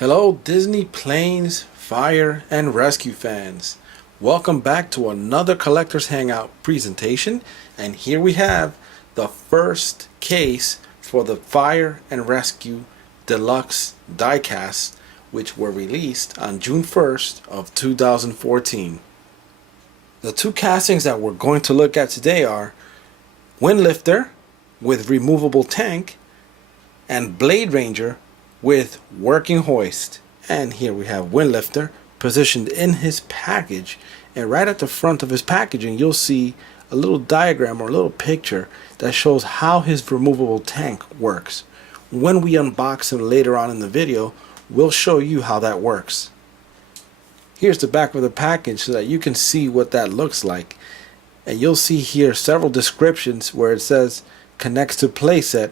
Hello Disney Planes, Fire, and Rescue fans. Welcome back to another Collector's Hangout presentation, and here we have the first case for the Fire and Rescue Deluxe diecasts, which were released on June 1st of 2014. The two castings that we're going to look at today are Windlifter with removable tank and Blade Ranger with working hoist. And here we have Windlifter positioned in his package, and right at the front of his packaging you'll see a little diagram or a little picture that shows how his removable tank works. When we unbox him later on in the video, we'll show you how that works. Here's the back of the package so that you can see what that looks like, and you'll see here several descriptions where it says connects to playset.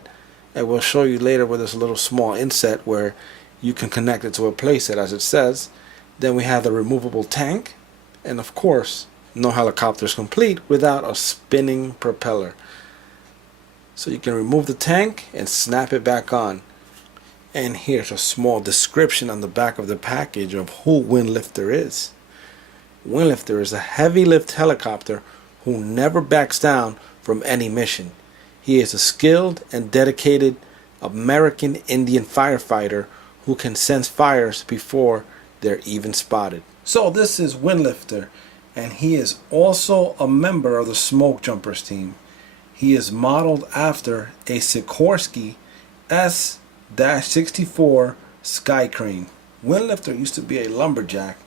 And we'll show you later with this little small inset where you can connect it to a playset as it says. Then we have the removable tank, and of course no helicopter is complete without a spinning propeller. So you can remove the tank and snap it back on. And here's a small description on the back of the package of who Windlifter is. Windlifter is a heavy lift helicopter who never backs down from any mission. He is a skilled and dedicated American Indian firefighter who can sense fires before they're even spotted. So this is Windlifter, and he is also a member of the Smoke Jumpers team. He is modeled after a Sikorsky S-64 Sky Crane. Windlifter used to be a lumberjack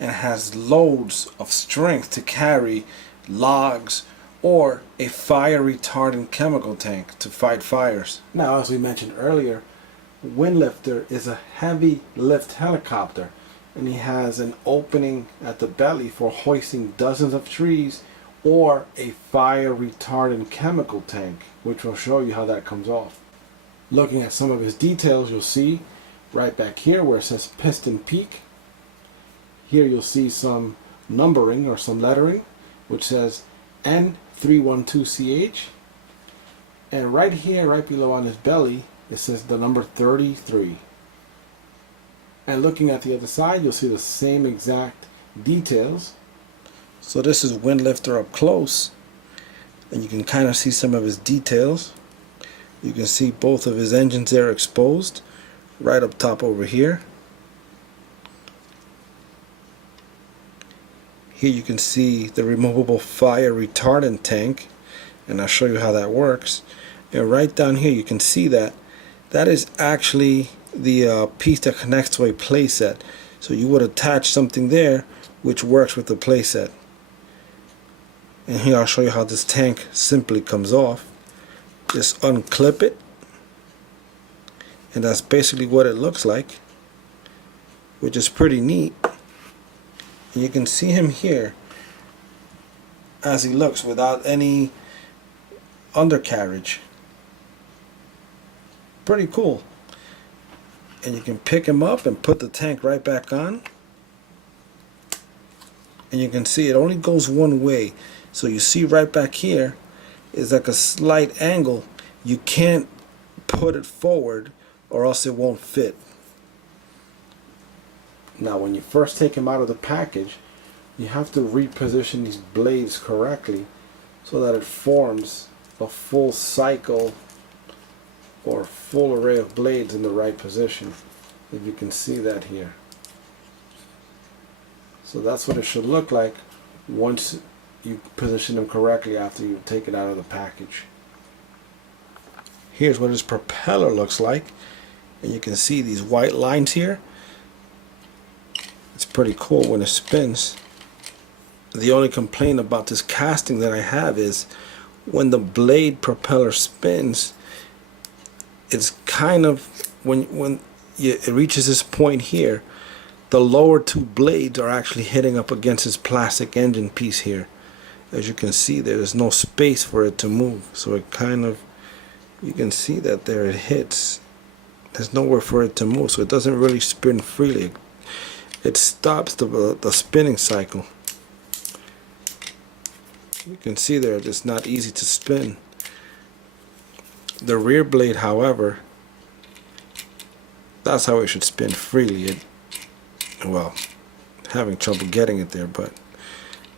and has loads of strength to carry logs or a fire retardant chemical tank to fight fires. Now, as we mentioned earlier, Windlifter is a heavy lift helicopter, and he has an opening at the belly for hoisting dozens of trees or a fire retardant chemical tank, which will show you how that comes off. Looking at some of his details, you'll see right back here where it says piston peak. Here you'll see some numbering or some lettering which says N312CH, and right here, right below on his belly, it says the number 33. And looking at the other side, you'll see the same exact details. So this is Windlifter up close, and you can kind of see some of his details. You can see both of his engines there exposed right up top over here. Here you can see the removable fire retardant tank, and I'll show you how that works. And right down here you can see that is actually the piece that connects to a playset. So you would attach something there which works with the playset. And here I'll show you how this tank simply comes off. Just unclip it, and that's basically what it looks like, which is pretty neat. And you can see him here as he looks without any undercarriage. Pretty cool. And you can pick him up and put the tank right back on, and you can see it only goes one way. So you see right back here is like a slight angle. You can't put it forward or else it won't fit. Now when you first take him out of the package, you have to reposition these blades correctly so that it forms a full cycle or full array of blades in the right position. If you can see that here. So that's what it should look like once you position them correctly after you take it out of the package. Here's what his propeller looks like, and you can see these white lines here. It's pretty cool when it spins. The only complaint about this casting that I have is when the blade propeller spins, it's kind of when it reaches this point here, the lower two blades are actually hitting up against this plastic engine piece here. As you can see, there's no space for it to move, so it kind of, you can see that there it hits. There's nowhere for it to move, so it doesn't really spin freely. It stops the spinning cycle. You can see there it's not easy to spin. The rear blade, however, That's how it should spin freely. Well, having trouble getting it there, but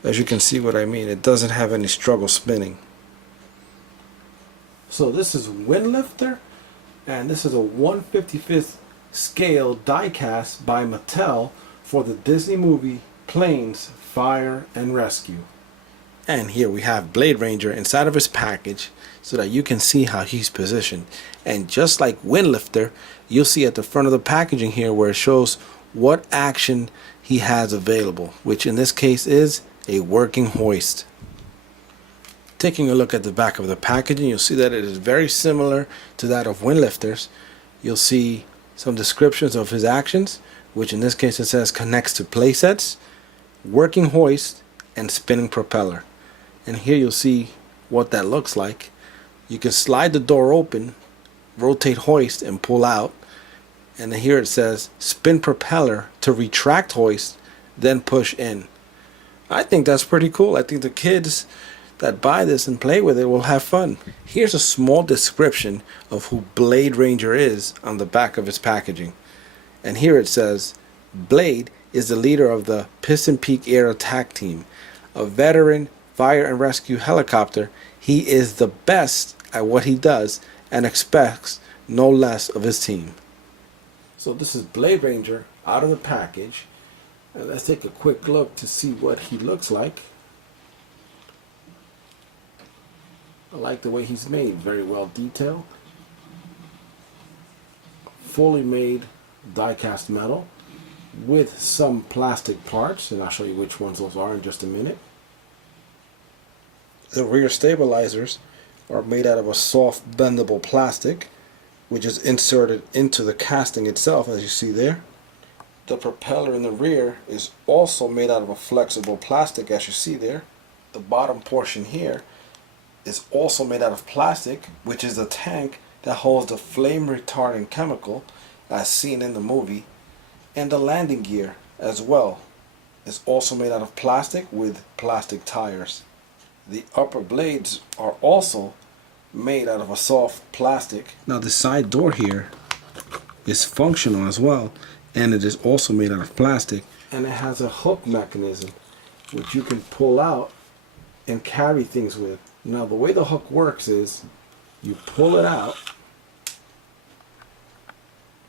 as you can see what I mean, it doesn't have any struggle spinning. So this is Windlifter, and this is a 1/55th scale die cast by Mattel for the Disney movie Planes, Fire and Rescue. And here we have Blade Ranger inside of his package so that you can see how he's positioned. And just like Windlifter, you'll see at the front of the packaging here where it shows what action he has available, which in this case is a working hoist. Taking a look at the back of the packaging, you'll see that it is very similar to that of Windlifter's. You'll see some descriptions of his actions, which in this case it says connects to playsets, working hoist, and spinning propeller. And here you'll see what that looks like. You can slide the door open, rotate hoist, and pull out. And then here it says spin propeller to retract hoist, then push in. I think that's pretty cool. I think the kids that buy this and play with it will have fun. Here's a small description of who Blade Ranger is on the back of his packaging. And here it says, Blade is the leader of the Piston Peak Air Attack Team. A veteran fire and rescue helicopter, he is the best at what he does and expects no less of his team. So this is Blade Ranger out of the package. And let's take a quick look to see what he looks like. I like the way he's made, very well detailed. Fully made die cast metal with some plastic parts, and I'll show you which ones those are in just a minute. The rear stabilizers are made out of a soft bendable plastic, which is inserted into the casting itself, as you see there. The propeller in the rear is also made out of a flexible plastic, as you see there. The bottom portion here is also made out of plastic, which is the tank that holds the flame retardant chemical as seen in the movie. And the landing gear as well is also made out of plastic with plastic tires. The upper blades are also made out of a soft plastic. Now the side door here is functional as well, and it is also made out of plastic, and it has a hook mechanism which you can pull out and carry things with. Now the way the hook works is you pull it out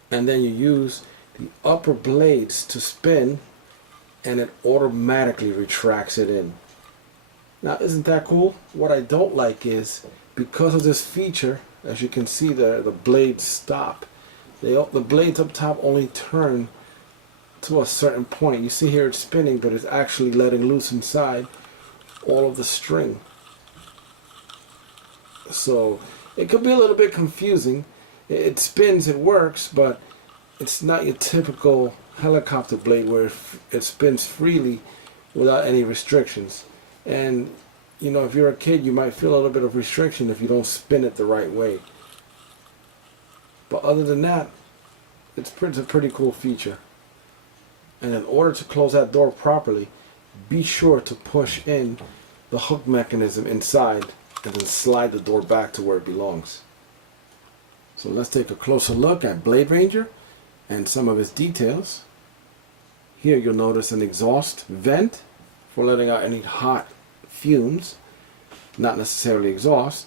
and then you use the upper blades to spin, and it automatically retracts it in. Now isn't that cool? What I don't like is because of this feature, as you can see there, the blades stop. The blades up top only turn to a certain point. You see here it's spinning, but it's actually letting loose inside all of the string. So it could be a little bit confusing. It spins, it works, but it's not your typical helicopter blade where it spins freely without any restrictions. And you know, if you're a kid, you might feel a little bit of restriction if you don't spin it the right way. But other than that, it's a pretty cool feature. And in order to close that door properly, be sure to push in the hook mechanism inside and then slide the door back to where it belongs. So let's take a closer look at Blade Ranger and some of his details. Here you'll notice an exhaust vent for letting out any hot fumes, not necessarily exhaust.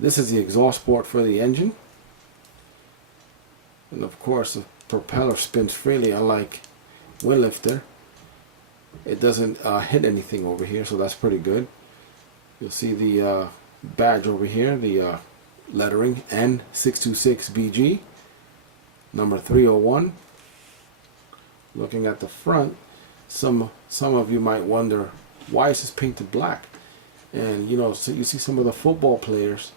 This is the exhaust port for the engine. And of course the propeller spins freely, unlike Windlifter. It doesn't hit anything over here, so that's pretty good. You'll see the badge over here, the lettering N626BG, number 301. Looking at the front, some of you might wonder, why is this painted black? And you know, so you see some of the football players,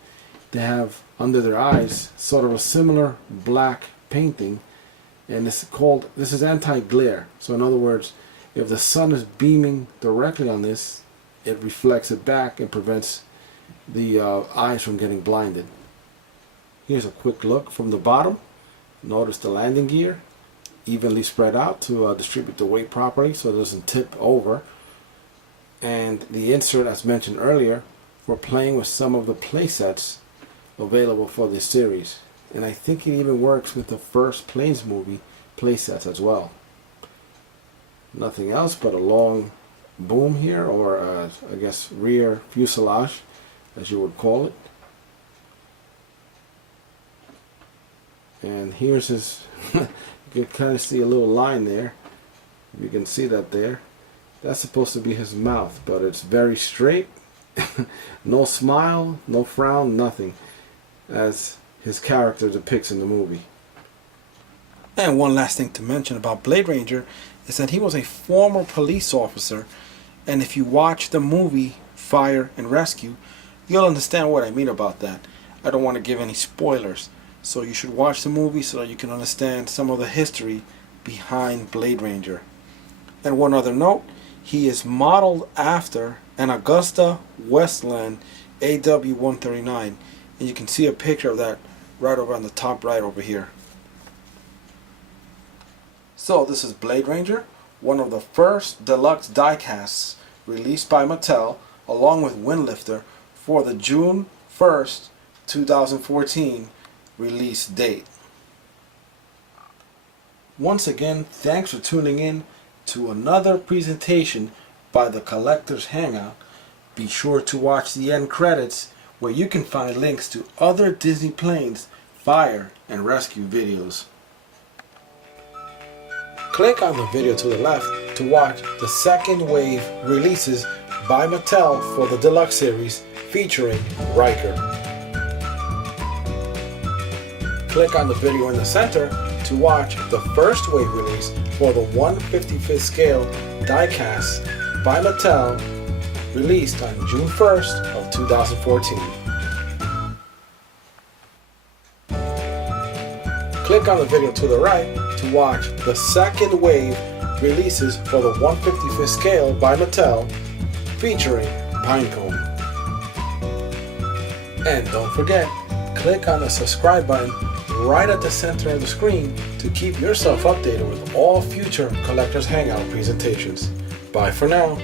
they have under their eyes sort of a similar black painting, and this is anti-glare. So in other words, if the sun is beaming directly on this, it reflects it back and prevents the eyes from getting blinded. Here's a quick look from the bottom. Notice the landing gear evenly spread out to distribute the weight properly so it doesn't tip over. And the insert, as mentioned earlier, for playing with some of the play sets available for this series. And I think it even works with the first Planes movie playsets as well. Nothing else but a long boom here, or I guess rear fuselage, as you would call it. And here's his, you can kind of see a little line there. You can see that there. That's supposed to be his mouth, but it's very straight. No smile, no frown, nothing, as his character depicts in the movie. And one last thing to mention about Blade Ranger is that he was a former police officer, and if you watch the movie Fire and Rescue, you'll understand what I mean about that. I don't want to give any spoilers, so you should watch the movie so that you can understand some of the history behind Blade Ranger. And one other note, he is modeled after an Augusta Westland AW-139, and you can see a picture of that right over on the top right over here. So this is Blade Ranger, one of the first deluxe diecasts released by Mattel along with Windlifter for the June 1st, 2014 release date. Once again, thanks for tuning in to another presentation by the Collectors Hangout. Be sure to watch the end credits where you can find links to other Disney Planes fire and rescue videos. Click on the video to the left to watch the second wave releases by Mattel for the Deluxe series featuring Riker. Click on the video in the center to watch the first wave release for the 1/55th scale diecast by Mattel, released on June 1st of 2014. Click on the video to the right to watch the second wave releases for the 1/55th scale by Mattel, featuring Pinecone. And don't forget, click on the subscribe button right at the center of the screen to keep yourself updated with all future Collectors Hangout presentations. Bye for now.